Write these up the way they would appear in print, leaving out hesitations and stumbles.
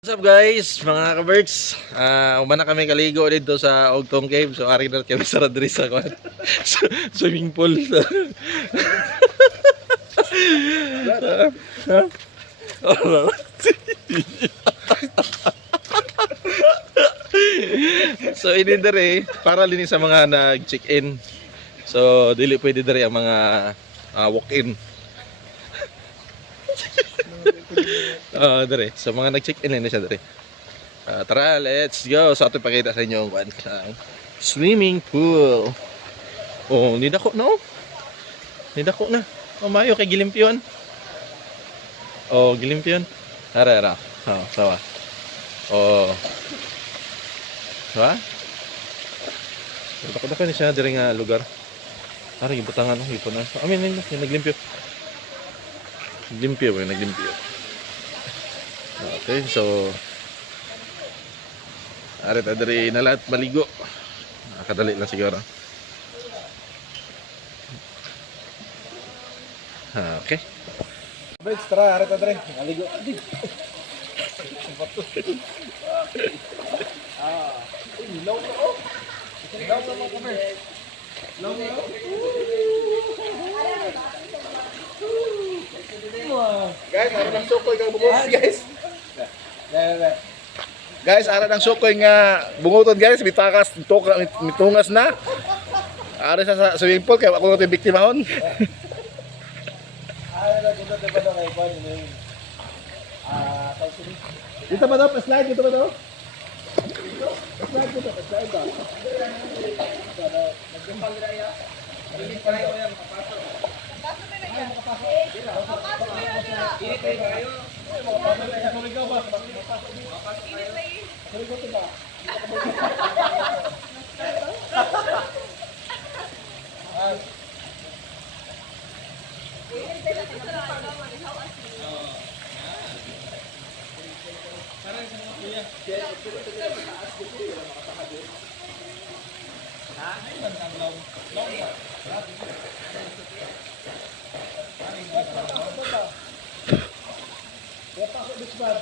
What's up guys, mga ka-birds? Umana kami kaligo dito sa Ogtong Cave. So ari na kami sa Radri sa swimming pool. So ini dere para linis sa mga nag-check-in. So dili pwede dere ang mga walk-in. Dere. So mga nag-check-in na siya dere. Tara, let's go. So ato pakita sa inyo ang swimming pool. Oh, nidako na oh. Nidako na. Oh, mayo kay gilimpyon. Oh, gilimpyon. Ara. Oh, sawa. Oh. Sawa? Dako ni siya dere nga lugar. Ara gibutangan oh, ipunan. Amin ni naglimpyo. Limpyo ba? Naglimpyo. Okay, so arit adri na lahat maligo. Nakadali lang siguro. Okay. Birds, tara, arit adri. Maligo. Ilaw na oh. Ilaw na mga birds. Ilaw na oh. Guys, ara ng sukoy kang bungot, guys. Guys, ara ng sukoy nga bunguton, guys. Mitakas, mitungas na. Ara sa swimming pool kaya ako natin biktimahon. Dito ba daw? Pa-slide dito ba daw? Pa-slide dito, pa-slide daw. Nagjumpal nila yan. Hindi pa rin yan, makapasok. Init kayo ba kayo? Suligaw ba? Suligaw ito ba?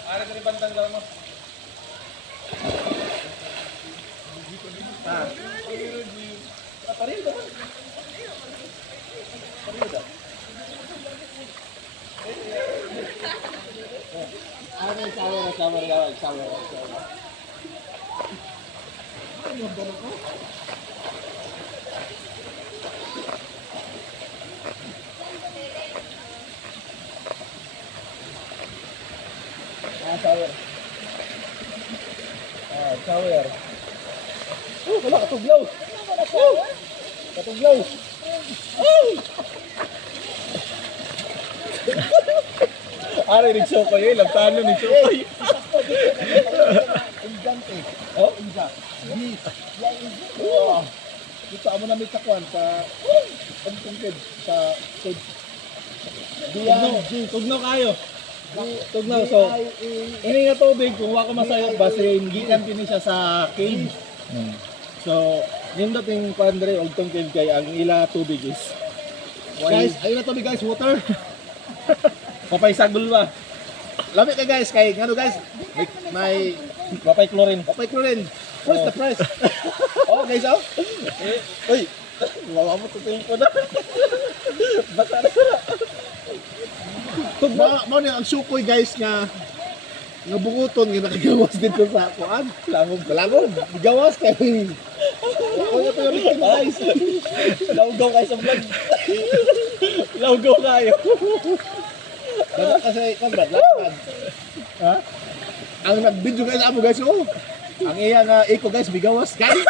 Ada dari bantang dalam mas. Apa rin ito? Sabar. Shower. Wala katuglaw. Katuglaw. Ari ni Chokoy, lagtano ni Chokoy. Ingante. Oh, inga. Wow. Dito amo na may takwan sa pagtungkid sa food. Tugnaw kayo. Tugnaw, so ini nga tubig kung wako masayot basin gikan kini siya sa cave. So nindot yung pandre og tong cave kay ang ila tubig is guys, ayun na tubig guys, water. Papay sagol ba? Lami ka guys kay ngano guys? May papay chlorine. What's the price? Oh guys, oh. Uy. Wawa mo tutuin ko na. Basta na sara. Mao ni ang sukoy guys nga bunguton nga nakagawas dito sa kuan. Lamog. Gawas kay. Ako na to rin guys. Lawgaw kayo sa vlog. Lawgaw kayo. Kasi kambat lakad. Ha? Ang nag-video guys amo guys oh. Ang iya nga iko guys bigawas guys.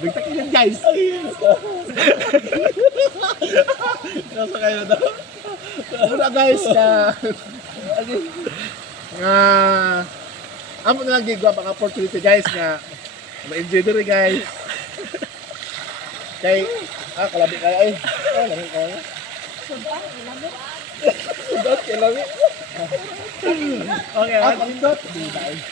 Bigtak yan guys. Nasa kayo daw. Muna guys amo na lang gigwa pang opportunity guys nga ma-enjoy diri guys. Kay kalabi kayo ay. Lahi kayo. Sudot, lahi. Okay,